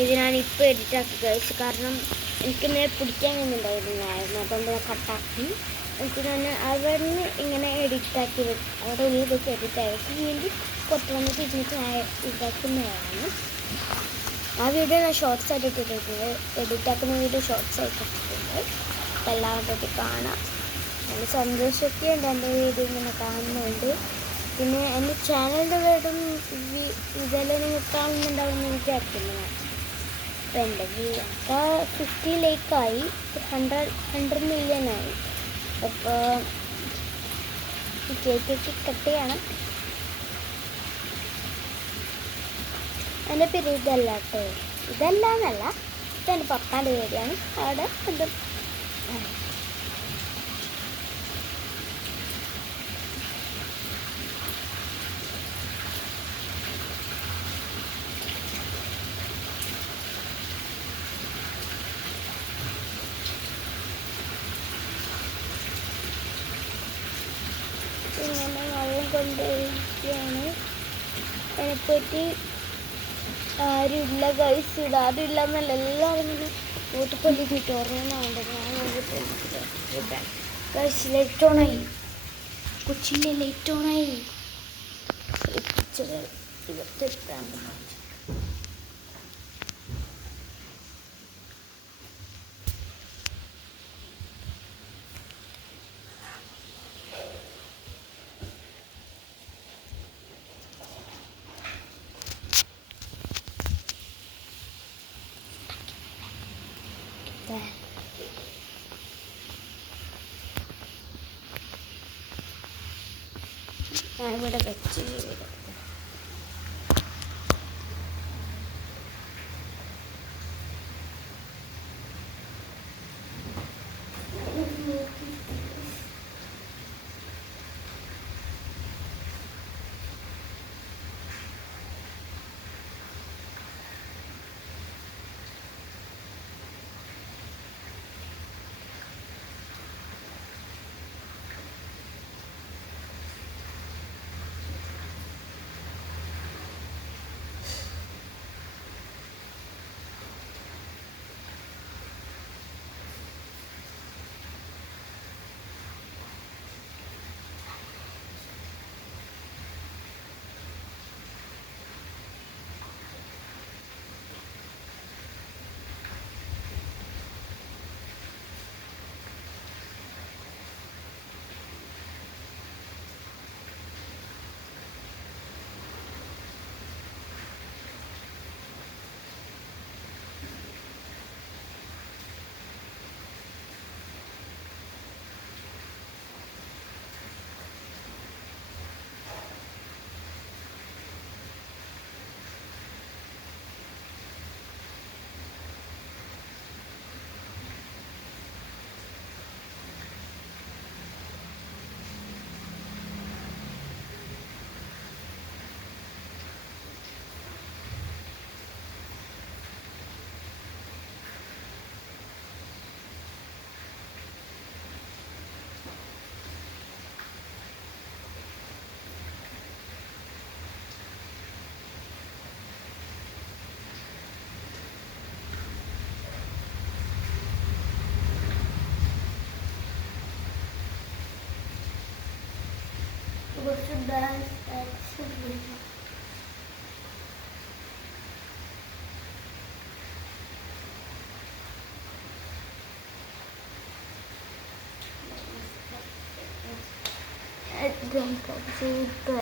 ഇത് ഞാനിപ്പോൾ എഡിറ്റാക്കി കഴിച്ചു, കാരണം എനിക്കിന്നെ പിടിക്കാൻ കഴിയുന്നുണ്ടായിരുന്നായിരുന്നു, അതുകൊണ്ട് ഞാൻ കട്ടാക്കി. എനിക്ക് ഞാൻ അവിടെ ഇങ്ങനെ എഡിറ്റാക്കി അവിടെ ഉള്ളിൽ വെച്ച് എഡിറ്റാക്കി വീണ്ടും പുറത്ത് വന്നിട്ട് ഇരുന്നിട്ട് ഞാൻ ഇതാക്കുന്നതാണ്. ആ വീഡിയോ ഞാൻ ഷോർട്സ് ആയിട്ട് ഇട്ടിട്ടുണ്ട്, എഡിറ്റാക്കുന്ന വീഡിയോ ഷോർട്സ് ആയിട്ട് ഇട്ടിട്ടുണ്ട്. അപ്പോൾ എല്ലാവരും പറ്റി കാണാം. നല്ല സന്തോഷമൊക്കെ ഉണ്ട് എൻ്റെ വീഡിയോ ഇങ്ങനെ കാണുന്നുണ്ട്. പിന്നെ എൻ്റെ ചാനലിൻ്റെ വീടും ഇതെല്ലാം നിങ്ങൾക്ക് കാണുന്നുണ്ടാവുമെന്ന് എനിക്ക് അറിയില്ല. അപ്പോൾ എൻ്റെ അപ്പോൾ 50 ലൈക്കായി, 100 മില്യനായി. അപ്പോൾ കേക്കൊക്കെ കട്ട് ചെയ്യണം. എൻ്റെ പേര് ഇതല്ല കേട്ടോ, ഇതല്ല എന്നല്ല, ഇതെൻ്റെ പപ്പാൻ്റെ പേരാണ്. അവിടെ ഇത് ഇങ്ങനെ വെള്ളം കൊണ്ടുപോയിരിക്കുകയാണ്. അതിനെപ്പറ്റി ആരുമില്ല ഗൈസ്, ഇതാരുമില്ല എന്നല്ല, എല്ലാവരും ഇങ്ങനെ ഓട്ടിക്കൊണ്ടിരിക്കും. ഓർമ്മയുണ്ട് ഞാൻ ഗൈസ്. ലൈറ്റ് ഓണായി, കൊച്ചിൻ്റെ ലൈറ്റ് ഓണായി. ഇവത്തെത്താൻ ഞാൻ ഇവിടെ വെച്ച് കുറച്ച് ഡാൻസ്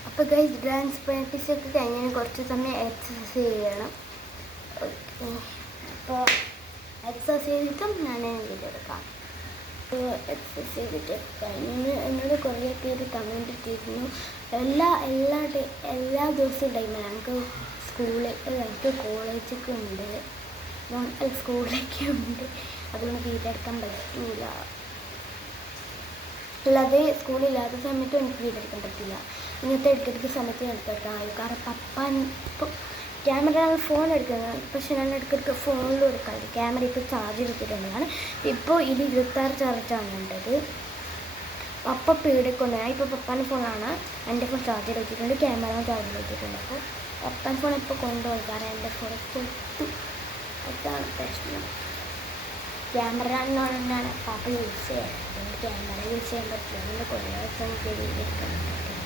അപ്പോൾ ഗൈസ് ഡാൻസ് പ്രാക്ടീസ് ഒക്കെ കഴിഞ്ഞാൽ കുറച്ച് സമയം എക്സസൈസ് ചെയ്യണം. അപ്പോൾ എക്സസൈസ് ചെയ്തിട്ടും ഞാൻ വീഡിയോയെടുക്കാം. എക്സസൈസ് ചെയ്തിട്ട് കഴിഞ്ഞ് എന്നോട് കുറേ പേര് കമൻറ്റ് ഇട്ടിരുന്നു. എല്ലാ ദിവസവും ടൈമിൽ ഞങ്ങൾക്ക് ഞങ്ങൾക്ക് കോളേജൊക്കെ ഉണ്ട്, സ്കൂളിലൊക്കെ ഉണ്ട്, അതുകൊണ്ട് വീഡിയോ എടുക്കാൻ പറ്റില്ല. അല്ലാതെ സ്കൂളില്ലാത്ത സമയത്ത് എനിക്ക് വീഡിയോ എടുക്കാൻ പറ്റില്ല. ഇങ്ങനത്തെ ഇടയ്ക്കിടയ്ക്ക് സമയത്ത് ഞാൻ എടുക്കാൻ കഴിയും. കാരണം പപ്പ ഇപ്പോൾ ക്യാമറ ഫോൺ എടുക്കുന്നത്, പക്ഷെ ഞാൻ ഇടയ്ക്കിടയ്ക്ക് ഫോണിലും എടുക്കാറില്ല. ക്യാമറ ഇപ്പോൾ ചാർജ് എടുത്തിട്ടുള്ളതാണ്. ഇപ്പോൾ 26 ചാർജാണ് വേണ്ടത്. പപ്പ പേടിക്കൊണ്ട് ഞാൻ ഇപ്പോൾ പപ്പാൻ്റെ ഫോണാണ്, എൻ്റെ ഫോൺ ചാർജർ വെച്ചിട്ടുണ്ട്, ക്യാമറ ചാർജർ വെച്ചിട്ടുണ്ട്. അപ്പോൾ പപ്പാൻ ഫോൺ ഇപ്പോൾ കൊണ്ടുപോകും, കാരണം എൻ്റെ ഫോൺ പൊട്ടു. അതാണ് പ്രശ്നം. ക്യാമറ തന്നെയാണ് പാപ്പ യൂസ് ചെയ്യാറ്, അതുകൊണ്ട് ക്യാമറ യൂസ് ചെയ്യാൻ പറ്റില്ല. അതുകൊണ്ട് കുറേ ദിവസം വീടെടുക്കാൻ പറ്റില്ല.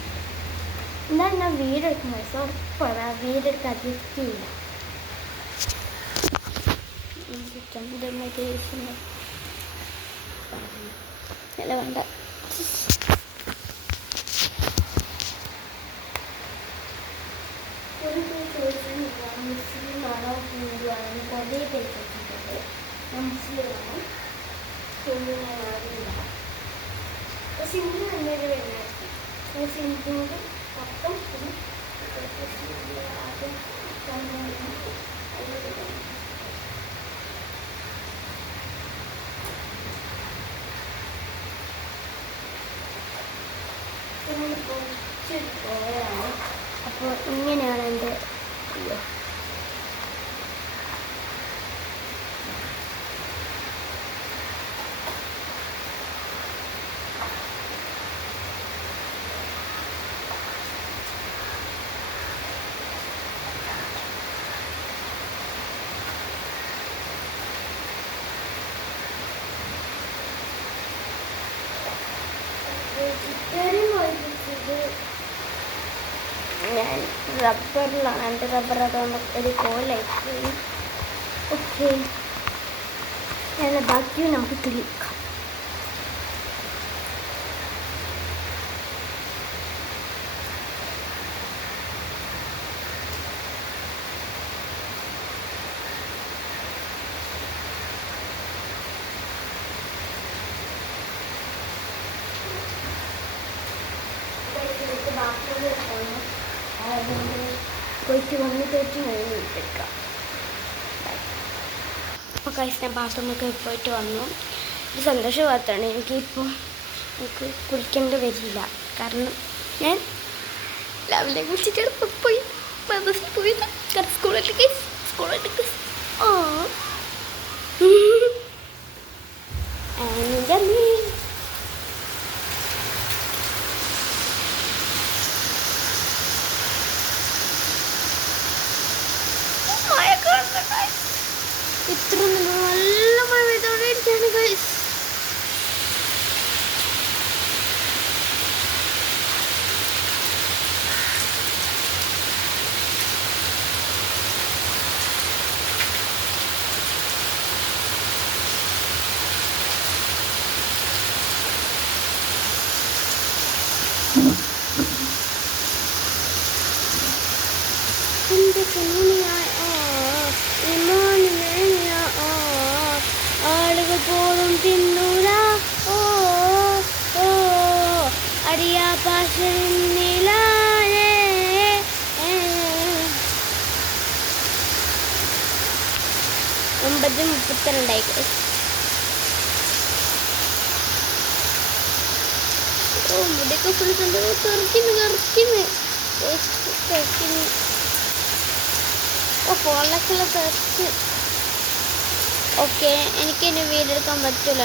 എന്നാൽ ഞാൻ വീടെടുക്കുന്ന പൈസ ഉറപ്പാണ്, വീടെടുക്കാൻ അഡ്ജസ്റ്റ് ചെയ്യില്ല. അല്ല വേണ്ട, ഒരു ചോദിച്ചാൽ മുസ്ലിമാണോ ഹിന്ദുവാണോ കുറേ പേര് ചോദിച്ചിട്ടുണ്ട്. ഞാൻ മുസ്ലിമാണ്, ഹിന്ദുവിനാറില്ല. സിന്ധു എന്നൊരു വെള്ളാക്കി സിന്ധുവിൻ്റെ പപ്പം ആദ്യം കുറച്ച് പോയാണ്. അപ്പോൾ ഇങ്ങനെയാണ് എൻ്റെ അയ്യോ ഇത്രയും വൈകിച്ചത് ഞാൻ റബ്ബറിലാണ്. എൻ്റെ റബ്ബർ അതുകൊണ്ട് ഒരു കോലായിപ്പോയി. ഓക്കെ, ഞാൻ ബാക്കി നമുക്ക് തെളിയിക്കാം. പോയിട്ട് വന്നിട്ട് എടുക്കാം. അപ്പോൾ കഴിച്ച് ഞാൻ ബാത്റൂമൊക്കെ പോയിട്ട് വന്നു. ഒരു സന്തോഷ വാർത്തയാണ്, എനിക്ക് കുളിക്കേണ്ടി വരില്ല. കാരണം ഞാൻ രാവിലെ കുളിച്ചിട്ട് പോയി ബസ്സിൽ പോയിട്ട് സ്കൂളിലേക്ക് എൻ്റെ അമ്മേ ഇത്ര നല്ല മഴ പെയ്തോണ്ടിരിക്കുകയാണ് ഗൈസ്. എൻ്റെ കുഞ്ഞിയായ ആളുകൾ പോലും തിന്നൂല. ഓ ഓ അടിയാ പാശില്ല. 9:32 ഓ മുടിയൊക്കെ ഫുൾ കറക്കുന്നു. ഓ ഫോണിലൊക്കെയുള്ള തെറിച്ച്. ഓക്കെ, എനിക്കിനി വീടെടുക്കാൻ പറ്റില്ല.